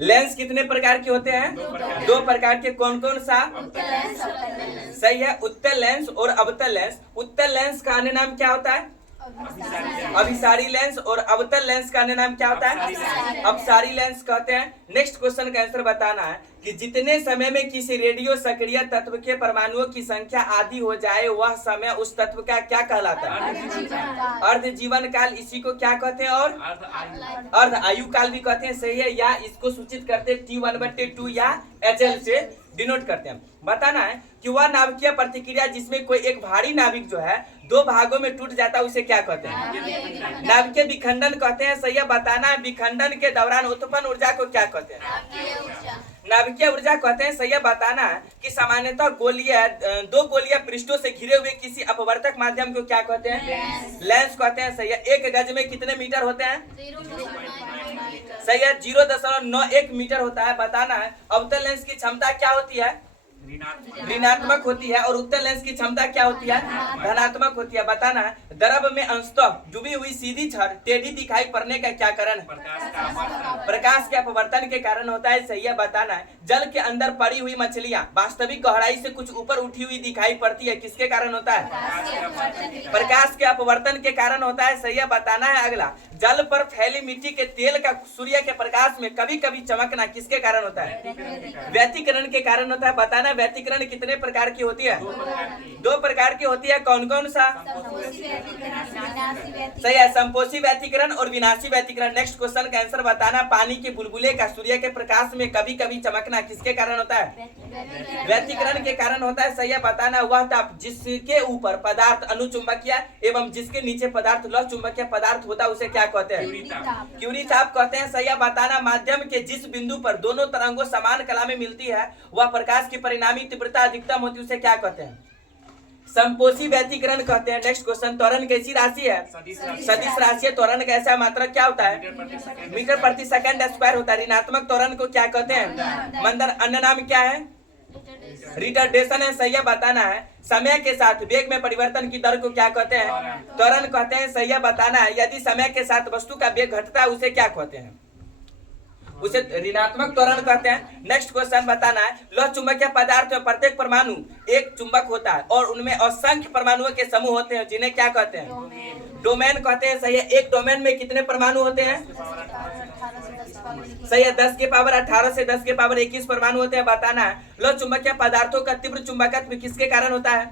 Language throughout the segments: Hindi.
लेंस कितने प्रकार के होते हैं? दो प्रकार के। कौन कौन सा? सही है, उत्तल लेंस और अवतल लेंस। उत्तल लेंस का अन्य नाम क्या होता है? अभिसारी लेंस। और अवतल लेंस का अन्य नाम क्या होता है? अपसारी लेंस कहते हैं। नेक्स्ट क्वेश्चन का आंसर बताना है कि जितने समय में किसी रेडियो सक्रिय तत्व के परमाणुओं की संख्या आधी हो जाए वह समय उस तत्व का क्या कहलाता है? अर्ध जीवन काल। इसी को क्या कहते हैं? और अर्ध आयु काल भी कहते हैं। सही है, या इसको सूचित करते हैं T1/2 या HL से डिनोट करते हैं। बताना है कि वह नाभिकीय प्रतिक्रिया जिसमें कोई एक भारी नाभिक जो है दो भागों में टूट जाता है उसे क्या कहते हैं? नाभिकीय विखंडन कहते हैं। सही है, बताना है विखंडन के दौरान उत्पन्न ऊर्जा को क्या कहते हैं? नाभिकीय ऊर्जा कहते हैं। सही है, बताना है कि सामान्यतः दो गोलीय पृष्ठों से घिरे हुए किसी अपवर्तक माध्यम को क्या कहते हैं? लेंस कहते हैं। सही है, एक गज में कितने मीटर होते हैं? सही है, 0.91 मीटर होता है। बताना है अवतल लेंस की क्षमता क्या होती है? ऋणात्मक होती है। और उत्तल लेंस की क्षमता क्या होती है? धनात्मक होती है। बताना है द्रव में अंशतः डूबी हुई सीधी छड़ टेढ़ी दिखाई पड़ने का क्या कारण है? प्रकाश के अपवर्तन के कारण होता है। सही है, बताना है जल के अंदर पड़ी हुई मछलियां वास्तविक गहराई से कुछ ऊपर उठी हुई दिखाई पड़ती है, किसके कारण होता है? प्रकाश के अपवर्तन के कारण होता है। सही है, बताना है अगला जल पर फैली मिट्टी के तेल का सूर्य के प्रकाश में कभी कभी चमकना किसके कारण होता है? व्यतिकरण के कारण होता है। बताना व्यतिकरण कितने प्रकार की होती है? दो प्रकार की होती है। कौन कौन सा? सही है, संपोषी व्यतिकरण और विनाशी व्यतिकरण। नेक्स्ट क्वेश्चन का आंसर बताना पानी के बुलबुले का सूर्य के प्रकाश में कभी कभी चमकना किसके कारण होता है? व्यतिकरण के कारण होता है। सही है, बताना वह ताप जिसके ऊपर पदार्थ अनुचुंबकीय एवं जिसके नीचे पदार्थ लौ चुंबकीय पदार्थ होता है उसे क्या कहते हैं? क्यूरी ताप कहते हैं। सही है, बताना माध्यम के जिस बिंदु पर दोनों तरंगों समान कला में मिलती है वह प्रकाश की परिणामी तीव्रता अधिकतम होती है उसे क्या कहते हैं? संपोषी व्यतिकरण कहते हैं। नेक्स्ट क्वेश्चन त्वरण कैसी राशि है? सदिश राशि है। त्वरण का ऐसा मात्रक क्या होता है? मीटर प्रति सेकंड स्क्वायर होता है। ऋणात्मक त्वरण को क्या कहते हैं? मंदन। अन्य नाम क्या है? रिटार्डेशन है। सही है, बताना है समय के साथ वेग में परिवर्तन की दर को क्या कहते हैं? त्वरण कहते हैं। सही है, बताना है यदि समय के साथ वस्तु का वेग घटता है उसे क्या कहते हैं? उसे ऋणात्मक त्वरण कहते हैं। नेक्स्ट क्वेश्चन बताना है लौह चुंबकीय पदार्थ में प्रत्येक परमाणु एक चुंबक होता है और उनमें असंख्य परमाणुओं के समूह होते हैं जिन्हें क्या कहते हैं? डोमेन कहते हैं। सही है, एक डोमेन में कितने परमाणु होते हैं? सही है, 10 के पावर 18 से 10 के पावर 21 परमाणु होते हैं। बताना है लौह चुंबकीय पदार्थों का तीव्र चुंबकत्व किसके कारण होता है?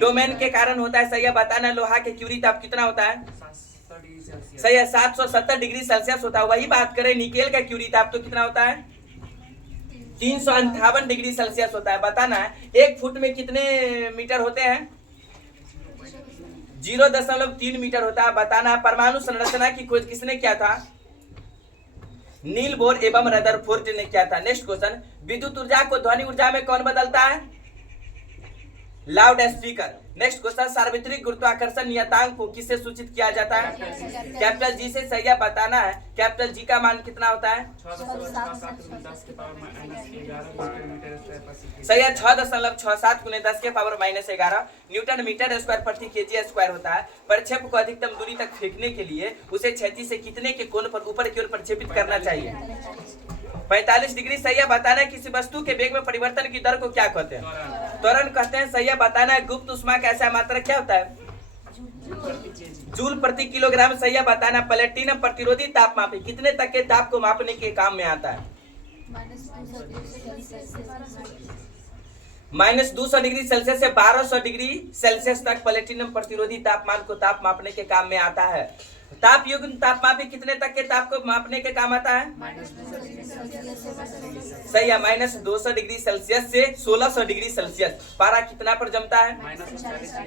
डोमेन के कारण होता है। सही है, बताना है लोहा के क्यूरी ताप कितना होता है? सही है, 770 डिग्री सेल्सियस होता है। वही बात करें निकेल का क्यूरी ताप तो कितना होता है? 358 डिग्री सेल्सियस होता है। बताना है 1 फुट में कितने मीटर होते हैं? 0.3 मीटर होता है। बताना है परमाणु संरचना की खोज किसने किया था? नील बोर एवं रदरफोर्ड ने किया था। नेक्स्ट क्वेश्चन विद्युत ऊर्जा को ध्वनि ऊर्जा में कौन बदलता है? Loud speaker. नेक्स्ट क्वेश्चन सार्वत्रिक गुरुत्वाकर्षण नियतांक को किससे सूचित किया जाता है? कैपिटल जी से। सही है, बताना है कैपिटल जी का मान कितना होता है? सही है, 6.67 × 10 के पावर -11 न्यूटन मीटर स्क्वायर प्रति केजी स्क्वायर होता है। प्रक्षेप को अधिकतम दूरी तक फेंकने के लिए उसे क्षैतिज से कितने के कोण पर ऊपर की ओर प्रक्षेपित करना चाहिए? 45 डिग्री। सही है, बताना है किसी वस्तु के वेग में परिवर्तन की दर को क्या कहते हैं? त्वरण कहते हैं। सही है, बताना है गुप्त उष्मा का ऐसा मात्रक क्या होता है? जूल प्रति किलोग्राम। सही है, बताना प्लेटिनम प्रतिरोधी तापमापी कितने तक के ताप को मापने के काम में आता है? -200 डिग्री सेल्सियस से 1200 डिग्री सेल्सियस तक प्लेटिनम प्रतिरोधी तापमान को ताप मापने के काम में आता है। ताप युग्म तापमापी कितने तक के ताप को मापने के काम आता है? सही है, -200 डिग्री सेल्सियस से 1600 डिग्री सेल्सियस। पारा कितना पर जमता है?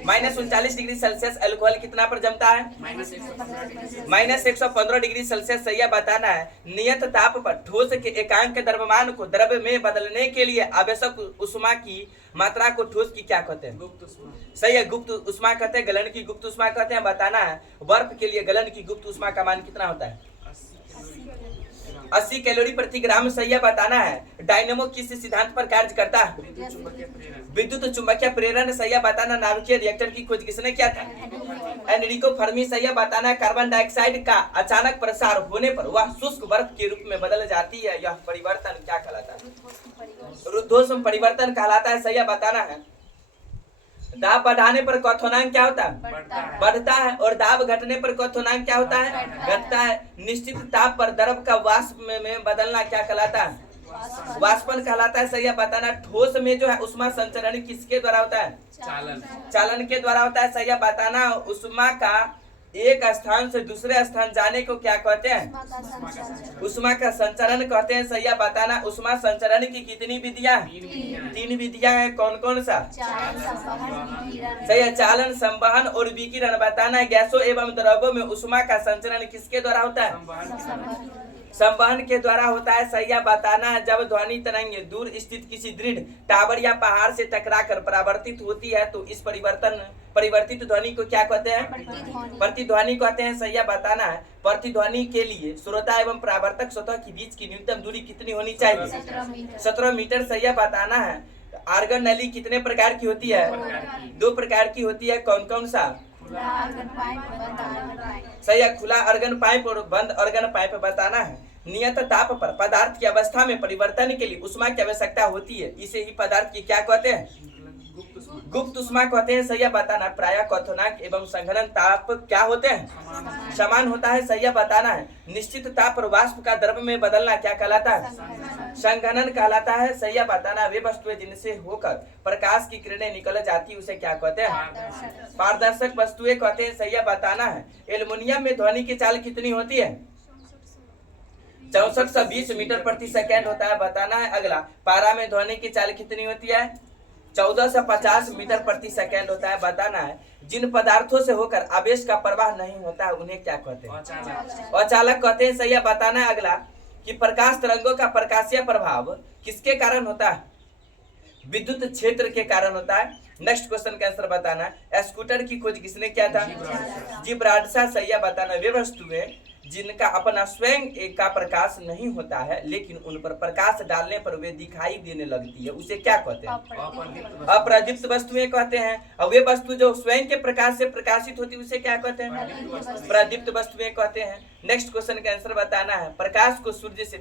-39 डिग्री सेल्सियस। अल्कोहल कितना पर जमता है? -115 डिग्री सेल्सियस। सही है, बताना है नियत ताप पर ठोस के एकांक द्रव्यमान को द्रव्य में बदलने के लिए आवश्यक उष्मा की मात्रा को ठोस की क्या कहते हैं? सही है, गुप्त उष्मा कहते हैं। गलन की गुप्त उष्मा कहते हैं। बताना है बर्फ के लिए गलन की गुप्त उष्मा का मान कितना होता है? 80 कैलोरी प्रति ग्राम। सही है, बताना है डायनेमो किस सिद्धांत पर कार्य करता है? विद्युत चुंबकीय प्रेरण। सही है, बताना नाभिकीय रिएक्टर की खोज किसने किया था? एनरिको फर्मी सही है बताना है कार्बन डाइऑक्साइड का अचानक प्रसार होने पर वह शुष्क बर्फ के रूप में बदल जाती है। यह परिवर्तन क्या कहलाता है? रुद्धोष्म परिवर्तन कहलाता है। सही है बताना है। दाब बढ़ाने पर क्वथनांक क्या होता है? बढ़ता है। और दाब घटने पर क्वथनांक क्या होता है? घटता है। निश्चित ताप पर द्रव का वाष्प में बदलना क्या कहलाता है? वाष्पन कहलाता है। सही है बताना। ठोस में जो है उष्मा संचरण किसके द्वारा होता है? चालन के द्वारा होता है। सही है बताना। उष्मा का एक स्थान से दूसरे स्थान जाने को क्या कहते हैं? उष्मा का संचरण कहते हैं। सही है बताना। उष्मा संचरण की कितनी विधियां? 3 विधियां हैं। कौन कौन सा? सही है। चालन, संवहन और विकिरण बताना है। गैसों एवं द्रव्यों में उष्मा का संचरण किसके द्वारा होता है? संवहन के द्वारा होता है। सही है बताना है। जब ध्वनि तरंगे दूर स्थित किसी दृढ़ टावर या पहाड़ से टकराकर परावर्तित होती है तो इस परिवर्तित ध्वनि को क्या कहते हैं? प्रतिध्वनि कहते हैं। सही है बताना है। प्रतिध्वनि के लिए श्रोता एवं परावर्तक सतह के बीच की न्यूनतम दूरी कितनी होनी चाहिए? 17 मीटर। सही है बताना है। आर्गन नली कितने प्रकार की होती है? 2 प्रकार की होती है। कौन कौन सा? सही है। खुला अर्गन पाइप और बंद अर्गन पाइप बताना है। नियत ताप पर पदार्थ की अवस्था में परिवर्तन के लिए उष्मा की आवश्यकता होती है। इसे ही पदार्थ की क्या कहते हैं? गुप्त उष्मा कहते हैं। सही है बताना। प्रायः क्वथनांक एवं संघनन ताप क्या होते हैं? समान होता है। सही है बताना है। निश्चित ताप पर वाष्प का द्रव में बदलना क्या कहलाता है? संघनन कहलाता है। सही है बताना। वे वस्तुएं जिनसे होकर प्रकाश की किरणें निकल जाती उसे क्या कहते हैं? पारदर्शक वस्तुएं कहते हैं। सही है बताना है। एल्युमिनियम में ध्वनि की चाल कितनी होती है? 6420 मीटर प्रति सेकेंड होता है बताना है। अगला, पारा में ध्वनि की चाल कितनी होती है? 1450 मीटर प्रति सेकेंड होता है बताना है। जिन पदार्थों से होकर आवेश का प्रवाह नहीं होता है उन्हें क्या कहते हैं? अचालक कहते हैं। सही है बताना है। अगला, कि प्रकाश तरंगों का प्रकाशीय प्रभाव किसके कारण होता है? विद्युत क्षेत्र के कारण होता है। नेक्स्ट क्वेश्चन का आंसर बताना है। स्कूटर की खोज किसने किया था? जिब्राल्टर। सही है बताना। वे वस्तुएं जिनका अपना स्वयं एक का प्रकाश नहीं होता है लेकिन उन पर प्रकाश डालने पर वे दिखाई देने लगती है उसे क्या कहते हैं? अप्रदीप्त वस्तुएं कहते हैं। और वे वस्तु जो स्वयं के प्रकाश से प्रकाशित होती है उसे क्या कहते हैं? प्रदीप्त वस्तुएं कहते हैं। नेक्स्ट क्वेश्चन का आंसर बताना है। प्रकाश को सूर्य से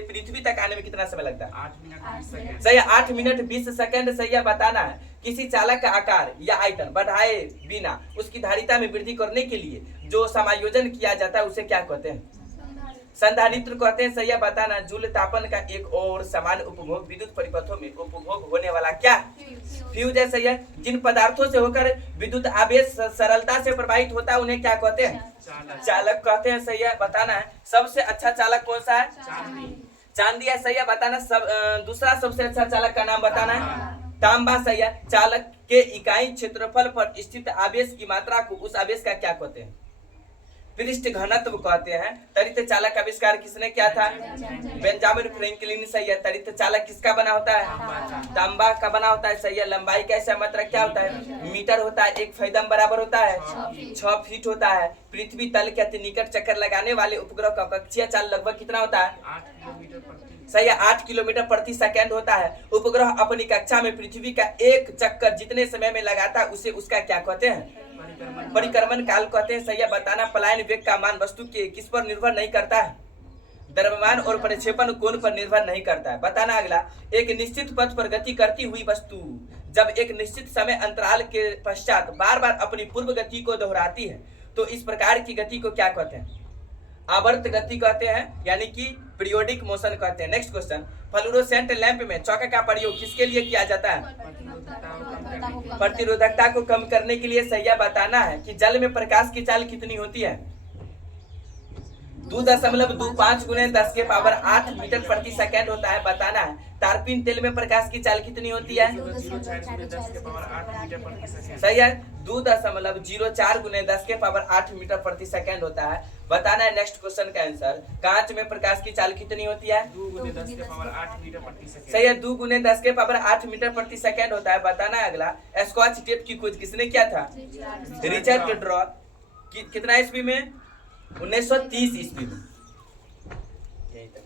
पृथ्वी तक आने में कितना समय लगता है? 8 मिनट 20 सेकंड। सही है। 8 मिनट 20 सेकंड। सही है बताना है। किसी चालक का आकार या आयतन बढ़ाए बिना उसकी धारिता में वृद्धि करने के लिए जो समायोजन किया जाता है उसे क्या कहते हैं? संधारित्र कहते हैं। सही है बताना। जूल तापन का एक और समान उपभोग विद्युत परिपथों में उपभोग होने वाला क्या? फ्यूज है। सही है। जिन पदार्थों से होकर विद्युत आवेश सरलता से प्रवाहित होता है उन्हें क्या कहते हैं? चालक कहते हैं। सही है बताना है। सबसे अच्छा चालक कौन सा है? चांदी है। सही है बताना। दूसरा सबसे अच्छा चालक का नाम बताना है। तांबा। सही है। चालक के इकाई क्षेत्रफल पर स्थित आवेश की मात्रा को उस आवेश का क्या कहते हैं? पृष्ठ घनत्व कहते हैं। त्वरित चालक का आविष्कार किसने किया था? Benjamin Franklin. सही है। त्वरित चालक किसका बना होता है? तांबा का बना होता है। सही है। लंबाई का ऐसा मात्रक क्या होता है? मीटर होता है। 1 फैदम बराबर होता है 6 फीट होता है। पृथ्वी तल के अति निकट चक्कर लगाने वाले उपग्रह का कक्षीय चाल लगभग कितना होता है? 8 किलोमीटर प्रति। सही है। 8 किलोमीटर प्रति सेकेंड होता है। उपग्रह अपनी कक्षा में पृथ्वी का एक चक्कर जितने समय में लगाता है उसे उसका क्या कहते हैं? परिक्रमण काल कहते हैं। सही है बताना। पलायन वेग का मान वस्तु के किस पर निर्भर नहीं करता है? द्रव्यमान और प्रक्षेपण कोण पर निर्भर नहीं करता है बताना। अगला, एक निश्चित पथ पर गति करती हुई वस्तु जब एक निश्चित समय अंतराल के पश्चात बार बार अपनी पूर्व गति को दोहराती है तो इस प्रकार की गति को क्या कहते हैं? आवर्त गति कहते हैं यानी कि पीरियोडिक मोशन कहते हैं। नेक्स्ट क्वेश्चन, फ्लोरोसेंट लैंप में चौके का प्रयोग किसके लिए किया जाता है? प्रतिरोधकता को कम करने के लिए। सही है बताना है। कि जल में प्रकाश की चाल कितनी होती है? 2.25 गुने 10 के पावर 8 मीटर प्रति सेकेंड होता है बताना है। तारपीन तेल में प्रकाश की चाल कितनी होती है? 0.04 सही है। 2.04 गुने 10 के पावर 8 मीटर प्रति सेकेंड होता है बताना है। नेक्स्ट क्वेश्चन का आंसर, कांच में प्रकाश की चाल कितनी होती है? 2 गुने 10 के पावर 8 मीटर प्रति सेकेंड। सही है। 2 गुने 10 के पावर 8 मीटर प्रति सेकेंड होता है बताना है। अगला, स्कॉच टेप की खोज किसने किया था? Richard draw. कितना ईस्वी में? 1930 ईस्वी में। यही तक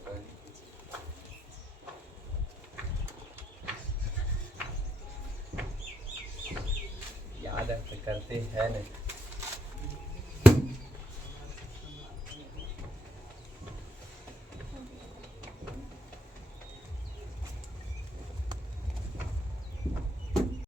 याद करते हैं नहीं।